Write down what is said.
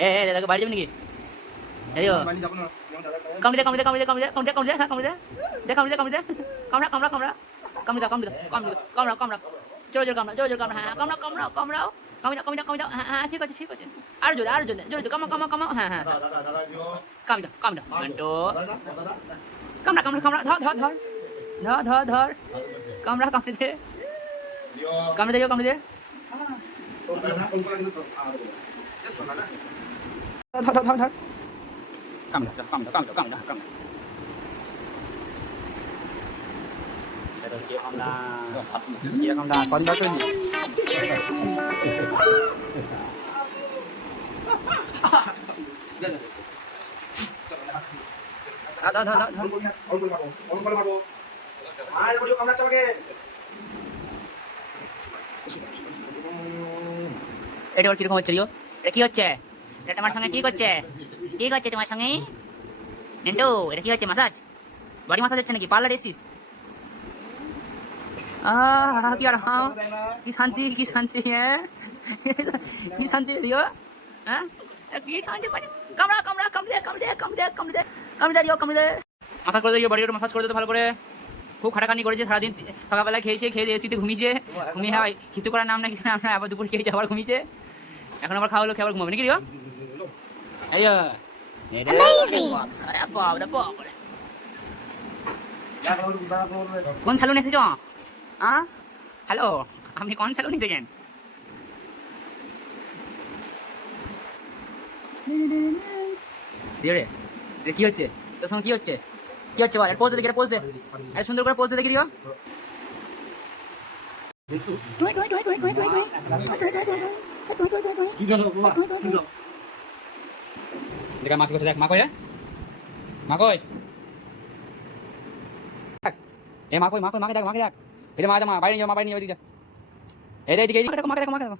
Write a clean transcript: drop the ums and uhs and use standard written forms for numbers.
এ দাদাকে বাড়ি যাবেন নাকি? কামড়ে দে কামড়ে দে কামড়ে দে কামড়ে দে কামড়ে দে কামড়ে দে কামড়ে দে কামড়ে দে কামড়ে দে কামড়া কামড়া কামড়া কামড়ে দে কামড়ে দে কামড়ে দে কামড়া কামড়া জোরে জোরে কামড়া জোরে জোরে কামড়া হ্যাঁ কামড়া কামড়া কামড়াও কামড়া কামড়া কামড়া হ্যাঁ হ্যাঁ ঠিক আছে ঠিক আছে আর জোরে জোরে জোরে কামড়া কামড়া কামড়া হ্যাঁ হ্যাঁ কামড়া কামড়া মন্টু কামড়া কামড়া কামড়া ধর ধর ধর ধর ধর ধর কামড়া কামড়ে দে কামড়ে দে কামড়ে দে ধর ধর ধর ধর কামড়া কামড়া কামড়া কামড়া কামড়া Kia không đa con đó cái gì এটা কিরকম হচ্ছে রিও এটা কি হচ্ছে এটা তোমার সঙ্গে কি করছে তোমার সঙ্গে নেন্টু এটা কি হচ্ছে মাসাজ বডি মাসাজ হচ্ছে নাকি পার্লার এসিস কি আরাম কি শান্তি হ্যাঁ কি শান্তি রিও হ্যাঁ কি শান্তি কামড়া কামড়া কামড়ে কামড়ে কামড়ে কামড়ে কামড়ে রিও কামড়ে মাসাজ করে দিও বডিটা মাসাজ করে দিও ভালো করে খুব খাটাখানি করেছে সারাদিন সকালবেলা খেয়েছে খেয়ে এসিতে ঘুমিয়েছে ঘুমিয়ে হয় কিছু করার নাম না কিছু নাম না আবার দুপুর খেয়েছে আবার ঘুমিয়েছে এখন আবার খাওয়া হলো খেয়ে আবার ঘুমাবে নাকি রিও কোন স্যালুন এসেছো হ্যালো আপনি কোন স্যালুন এসেছেন রে কি হচ্ছে তোর সঙ্গে কি হচ্ছে বল পোজ দে দেখি পোজ দে আরে সুন্দর করে পোজ দে দেখি রিও দেখা মা কি করছে দেখ মা কই রে মা কই এ মা কই মাকে দেখ এই যে মা বাইরে নিয়ে যা মা বাইরে নিয়ে ওদিকে যা এই দেখো মাকে দেখো